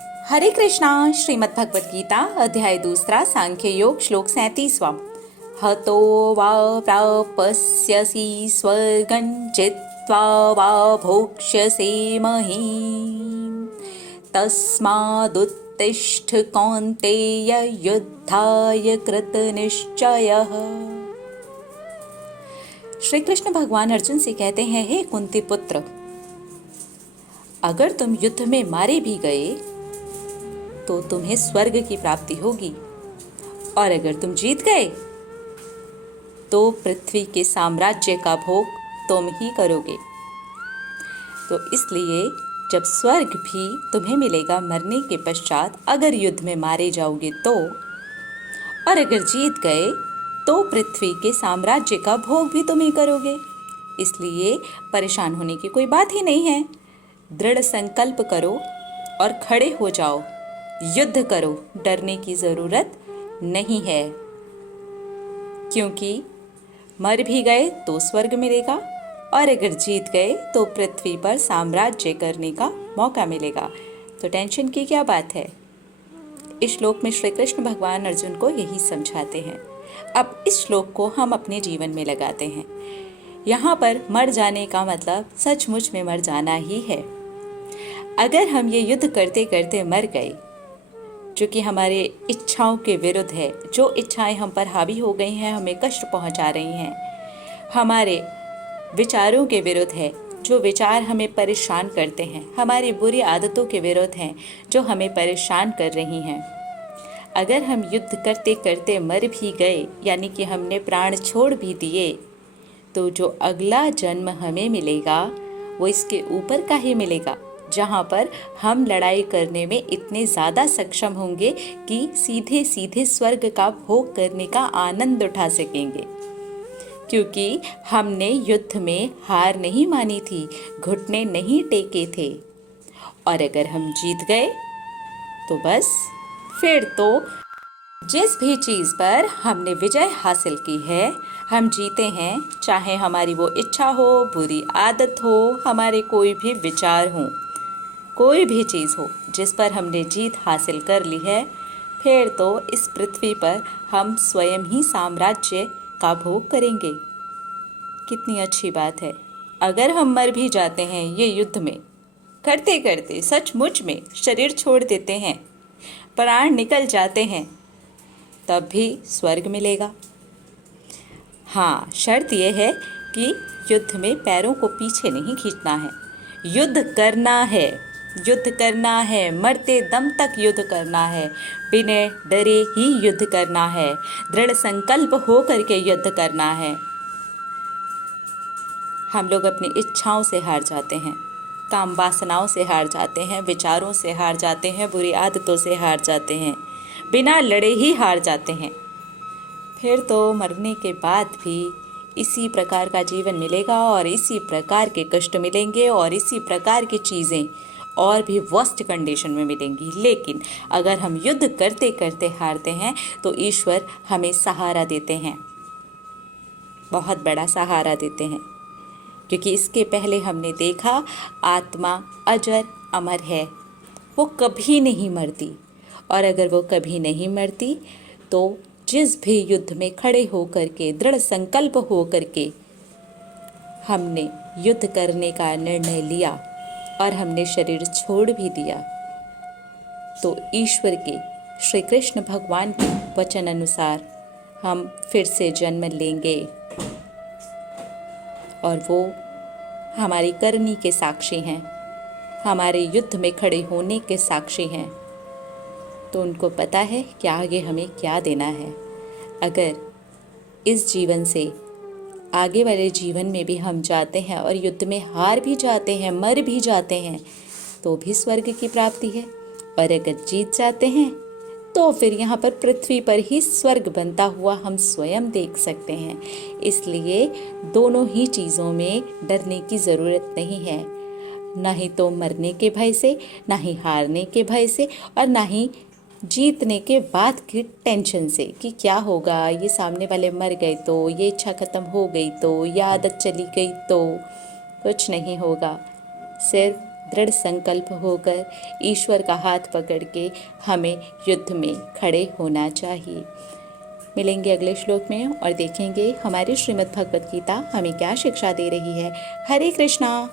हरे कृष्णा। श्रीमद् भगवद गीता अध्याय 2 सांख्य योग श्लोक 37वां। हतो वा प्राप्स्यसि स्वर्गं जित्वा वा भोक्ष्यसे महीम् तस्मादुत्तिष्ठ कौन्तेय युद्धाय कृतनिश्चयः। श्री कृष्ण भगवान अर्जुन से कहते हैं, हे कुंती पुत्र, अगर तुम युद्ध में मारे भी गए तो तुम्हें स्वर्ग की प्राप्ति होगी, और अगर तुम जीत गए तो पृथ्वी के साम्राज्य का भोग तुम ही करोगे। तो इसलिए जब स्वर्ग भी तुम्हें मिलेगा मरने के पश्चात, अगर युद्ध में मारे जाओगे तो, और अगर जीत गए तो पृथ्वी के साम्राज्य का भोग भी तुम ही करोगे। इसलिए परेशान होने की कोई बात ही नहीं है। दृढ़ संकल्प करो और खड़े हो जाओ, युद्ध करो, डरने की जरूरत नहीं है, क्योंकि मर भी गए तो स्वर्ग मिलेगा, और अगर जीत गए तो पृथ्वी पर साम्राज्य करने का मौका मिलेगा। तो टेंशन की क्या बात है। इस श्लोक में श्री कृष्ण भगवान अर्जुन को यही समझाते हैं। अब इस श्लोक को हम अपने जीवन में लगाते हैं। यहाँ पर मर जाने का मतलब सचमुच में मर जाना ही है। अगर हम ये युद्ध करते करते मर गए, जो कि हमारे इच्छाओं के विरुद्ध है, जो इच्छाएं हम पर हावी हो गई हैं, हमें कष्ट पहुंचा रही हैं, हमारे विचारों के विरुद्ध है, जो विचार हमें परेशान करते हैं, हमारी बुरी आदतों के विरुद्ध हैं, जो हमें परेशान कर रही हैं। अगर हम युद्ध करते करते मर भी गए, यानी कि हमने प्राण छोड़ भी दिए, तो जो अगला जन्म हमें मिलेगा वो इसके ऊपर का ही मिलेगा, जहाँ पर हम लड़ाई करने में इतने ज़्यादा सक्षम होंगे कि सीधे सीधे स्वर्ग का भोग करने का आनंद उठा सकेंगे, क्योंकि हमने युद्ध में हार नहीं मानी थी, घुटने नहीं टेके थे। और अगर हम जीत गए तो बस, फिर तो जिस भी चीज़ पर हमने विजय हासिल की है, हम जीते हैं, चाहे हमारी वो इच्छा हो, बुरी आदत हो, हमारे कोई भी विचार हो, कोई भी चीज़ हो जिस पर हमने जीत हासिल कर ली है, फिर तो इस पृथ्वी पर हम स्वयं ही साम्राज्य का भोग करेंगे। कितनी अच्छी बात है। अगर हम मर भी जाते हैं ये युद्ध में करते करते, सचमुच में शरीर छोड़ देते हैं, प्राण निकल जाते हैं, तब भी स्वर्ग मिलेगा। हाँ, शर्त यह है कि युद्ध में पैरों को पीछे नहीं खींचना है, युद्ध करना है, युद्ध करना है, मरते दम तक युद्ध करना है, बिना डरे ही युद्ध करना है, दृढ़ संकल्प हो करके युद्ध करना है। हम लोग अपनी इच्छाओं से हार जाते हैं, काम वासनाओं से हार जाते हैं, विचारों से हार जाते हैं, बुरी आदतों से हार जाते हैं, बिना लड़े ही हार जाते हैं। फिर तो मरने के बाद भी इसी प्रकार का जीवन मिलेगा, और इसी प्रकार के कष्ट मिलेंगे, और इसी प्रकार की चीज़ें और भी वर्स्ट कंडीशन में मिलेंगी। लेकिन अगर हम युद्ध करते करते हारते हैं तो ईश्वर हमें सहारा देते हैं, बहुत बड़ा सहारा देते हैं, क्योंकि इसके पहले हमने देखा आत्मा अजर अमर है, वो कभी नहीं मरती। और अगर वो कभी नहीं मरती तो जिस भी युद्ध में खड़े होकर के, दृढ़ संकल्प हो करके हमने युद्ध करने का निर्णय लिया और हमने शरीर छोड़ भी दिया, तो ईश्वर के, श्री कृष्ण भगवान के वचन अनुसार हम फिर से जन्म लेंगे, और वो हमारी करनी के साक्षी हैं, हमारे युद्ध में खड़े होने के साक्षी हैं। तो उनको पता है कि आगे हमें क्या देना है। अगर इस जीवन से आगे वाले जीवन में भी हम जाते हैं और युद्ध में हार भी जाते हैं, मर भी जाते हैं, तो भी स्वर्ग की प्राप्ति है। और अगर जीत जाते हैं तो फिर यहाँ पर पृथ्वी पर ही स्वर्ग बनता हुआ हम स्वयं देख सकते हैं। इसलिए दोनों ही चीज़ों में डरने की ज़रूरत नहीं है, ना ही तो मरने के भय से, ना ही हारने के भय से, और ना ही जीतने के बाद की टेंशन से कि क्या होगा, ये सामने वाले मर गए तो, ये इच्छा खत्म हो गई तो, ये आदत चली गई तो। कुछ नहीं होगा, सिर्फ दृढ़ संकल्प होकर ईश्वर का हाथ पकड़ के हमें युद्ध में खड़े होना चाहिए। मिलेंगे अगले श्लोक में और देखेंगे हमारी श्रीमद् भगवत गीता हमें क्या शिक्षा दे रही है। हरे कृष्णा।